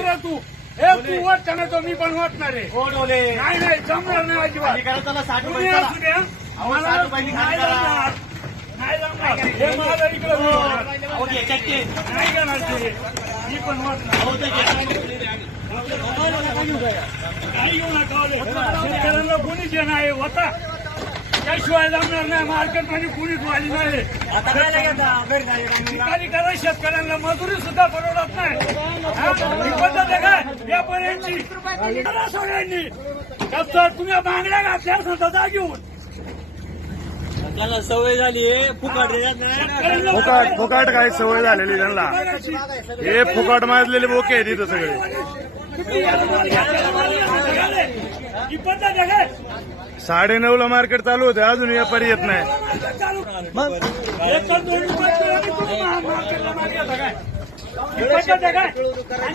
मात्र तू हे तू वट त्याने तो मी पण वाटणार आहे. हो डोले नाही नाही जमणार नाही अजिबात. खाली करा त्याला 60 तुम्ही रुपये असू द्या. मला 60 रुपयांनी खाली नाही करा. जमणार. नाही जमणार. हे माझं इकडे होणार. ओके चक्के नाही घेणार ते. मी पण वाटणार. हो ते घे. काही घेऊ नका. शेतकऱ्यांना कोणीच येणार आहे होता त्याशिवाय जमणार नाही. मार्केटमध्ये कोणीच वाली नाही. आता काय लागेल ठिकाणी करा शेतकऱ्यांना मजुरी सुद्धा परवडत नाही. ही पद्धत आहे काय व्यापाऱ्यांची करा सगळ्यांनी. कसं तुम्ही बांगड्या घातल्या स्वतः जा घेऊन त्याला सवय झाली आहे फुकट देतात फुकाट काय सवय झालेली त्यांना. हे फुकाट माजलेले बोके आहेत इथं सगळे. ही पद्धत आहे काय 9:30ला मार्केट चालू होते अजून व्यापारी येत नाही. एक तर 2 रुपये मार्केटला मागे येतं काय ही पद्धत आहे काय.